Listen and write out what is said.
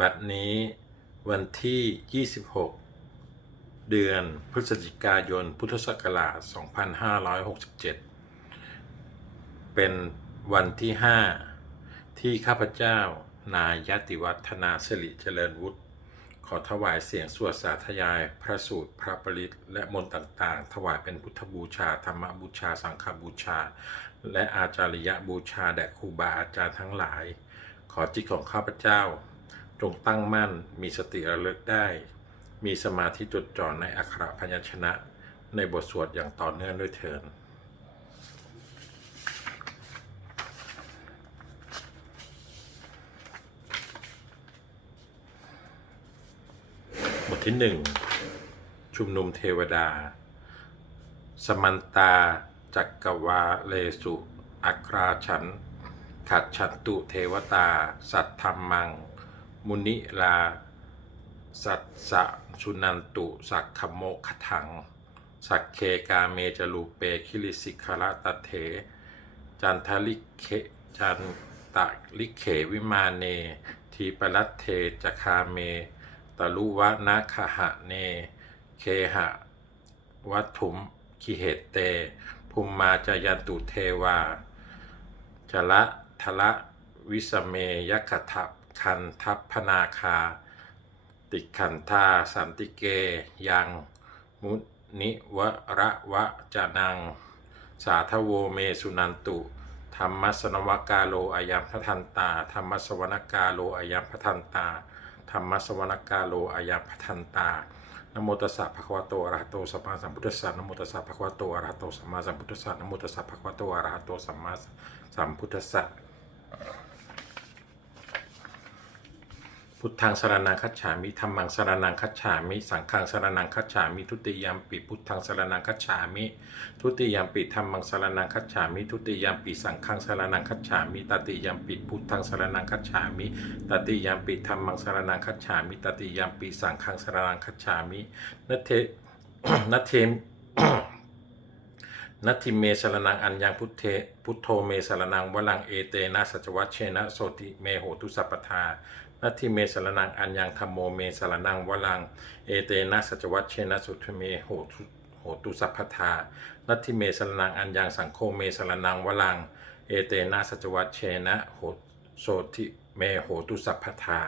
บัดนี้วันที่ 26 เดือนพฤศจิกายนพุทธศักราช 2567 เป็นวันที่ 5 ที่ข้าพเจ้านายยติวัฒนาสิริเจริญวุฒิขอถวายเสียงสวดสาธยาย พระสูตรพระปริตและมนต์ต่างๆ ถวายเป็นพุทธบูชา ธรรมบูชา สังฆบูชา และอาจาริยบูชาแด่ครูบาอาจารย์ทั้งหลาย ขอจิตของข้าพเจ้า จงตั้งมั่น มีสติระลึกได้ มีสมาธิจดจ่อในอักขระพยัญชนะ ในบทสวดอย่างต่อเนื่องด้วยเถิดบทที่หนึ่งชุมนุมเทวดา สมันตา จักกวาเลสุอัคราฉัน ขัดฉันตุเทวตา สัตธรรมัง มุนิลา สัตสะสุนันตุสักขโมขถัง สักเคกาเมจลูเปคิริสิกขระตะเถ จันทลิเคจันตะลิเขวิมาเน ทีปรัตเทจคาเม ตลุวะนาคหะเน เคหะ วัตถุมคิเหตเต ภูมิมาจายันตุเทวา จละทละวิสเมยคทัพ คันทัพพนาคา ติขันธาสันติเกยัง มุนิวระวะจานัง สาทโวเมสุนันตุ ธรรมสนวกาโลอายัมพทันตา ธรรมสวนกาโลอายัมพทันตา ธรรมสวนกาโลอายัมพทันตานโมตัสสะภะคะวะโตอะระหะโตสัมมาสัมพุทธัสสะนโมตัสสะภะคะวะโตอะระหะโตสัมมาสัมพุทธัสสะนโมตัสสะภะคะวะโตอะระหะโตสัมมาสัมพุทธัสสะ พุทธังสรนังคัจฉามิธัมมังสรนังคัจฉามิ สังฆังสรนังคัจฉามิ ทุติยัมปิพุทธังสรนังคัจฉามิ ทุติยัมปิธัมมังสรนังคัจฉามิ ทุติยัมปิสังฆังสรนังคัจฉามิ ตติยัมปิพุทธังสรนังคัจฉามิ ตติยัมปิธัมมังสรนังคัจฉามิ ตติยัมปิสังฆังสรนังคัจฉามินัทเทนัทเทมนัตถิเมสรนังอัญญังพุทเทพุทโธเมสรนังวลังเอเตนะสัจวัชเชนะโสติเมโหตุสัพพทา นัตถิเมสรนังอัญญังธรรมโมเมสรนังวลัง เอเตนะสัจวัตเชนะสุทเมโหตุโหตุสัพพทานัตถิเมสรนังอัญญังสังโฆเมสรนังวลัง เอเตนะสัจวัตเชนะโหโสติเมโหตุสัพพทา